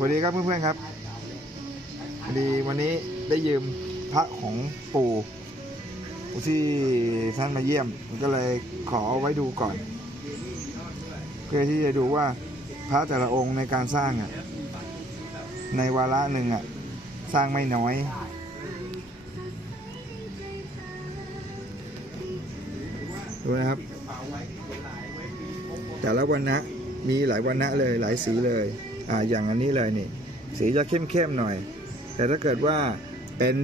สวัสดีครับเพื่อนๆครับพอดีวันนี้ได้ยืมพระของปู่ที่ท่านมาเยี่ยมก็เลยขอเอาไว้ดูก่อน เพื่อที่จะดูว่าพระแต่ละองค์ในการสร้างอะในวาระหนึ่งอะสร้างไม่น้อย ดูนะครับ แต่ละวันนะมีหลายวันนะเลยหลายสีเลย อ่าอย่างอันนี้เลยนี่ สีจะเข้มๆหน่อย แต่ถ้าเกิดว่าเป็น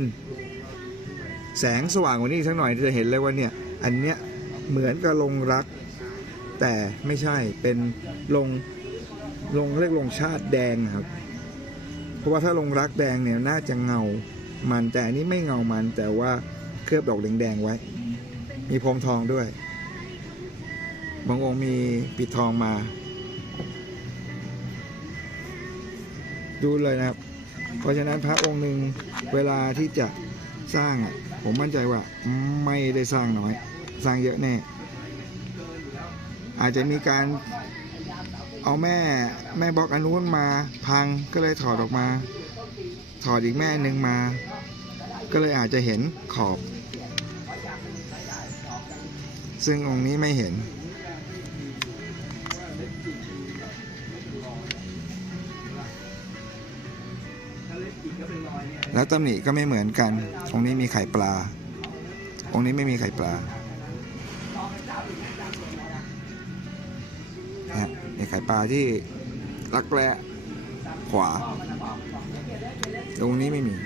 แสงสว่างกว่านี้อีกสักหน่อยจะเห็นเลยว่าเนี่ยอันเนี้ยเหมือนกับลงรัก แต่ไม่ใช่เป็นลงลงเรียกลงชาติแดงครับ เพราะว่าถ้าลงรักแดงเนี่ยน่าจะเงามันแต่อันนี้ไม่เงามันแต่ว่าเคลือบดอกแดงๆไว้ มีพรมทองด้วยบางองค์มีปิดทองมา ดูเลยนะครับ เพราะฉะนั้นพระองค์หนึ่งเวลาที่จะสร้างอะผมมั่นใจว่าไม่ได้สร้างน้อย สร้างเยอะแน่ อาจจะมีการเอาแม่แม่บล็อกอนนู้นมาพังก็เลยถอดออกมา ถอดอีกแม่หนึ่งมา ก็เลยอาจจะเห็นขอบ ซึ่งองค์นี้ไม่เห็น แล้วตำหนิก็ไม่เหมือนกัน องค์นี้มีไข่ปลา องค์นี้ไม่มีไข่ปลานะมีไข่ปลาที่รักแร้ขวา ตรงนี้ไม่มี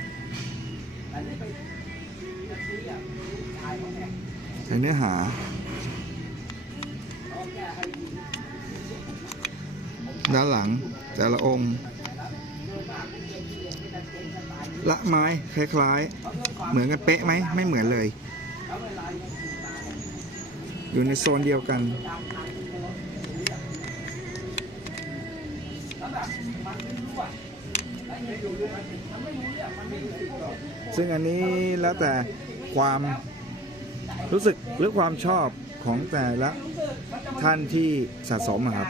แต่เนื้อหาด้านหลังแต่ละองค์ ละไม้คล้ายๆ เหมือนกันเป๊ะไหมไม่เหมือนเลย อยู่ในโซนเดียวกัน ซึ่งอันนี้แล้วแต่ความรู้สึกหรือความชอบของแต่ละท่านที่สะสมอะครับ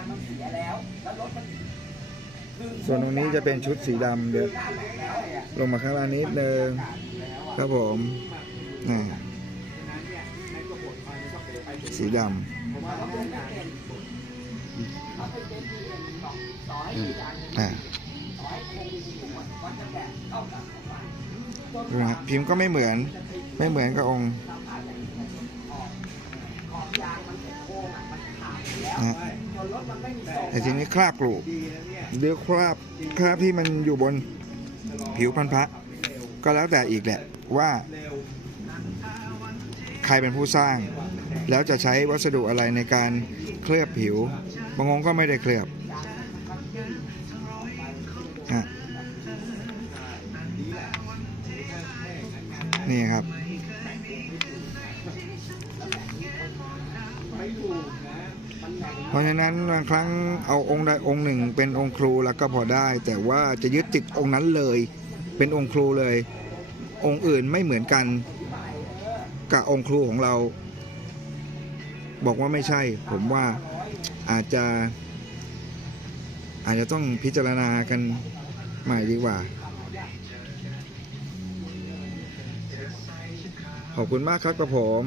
ส่วนตรงนี้จะเป็นชุดสีดำเดี๋ยวลงมาข้างล่างนิดนึงครับผมนี่สีดำอ่าพิมพ์ก็ไม่เหมือนไม่เหมือนกับองค์ แต่ทีนี้คราบกลูหรือคราบคราบที่มันอยู่บนผิวพันธุ์พระ ก็แล้วแต่อีกแหละว่าใครเป็นผู้สร้าง แล้วจะใช้วัสดุอะไรในการเคลือบผิว บางองค์ก็ไม่ได้เคลือบนี่ครับ เพราะฉะนั้นบางครั้งเอาองค์ใดองค์หนึ่ง เป็นองค์ครูแล้วก็พอได้ แต่ว่าจะยึดติดองค์นั้นเลย เป็นองค์ครูเลย องค์อื่นไม่เหมือนกัน กับองค์ครูของเรา บอกว่าไม่ใช่ ผมว่าอาจจะ อาจจะต้องพิจารณากันใหม่ดีกว่า ขอบคุณมากครับกับผม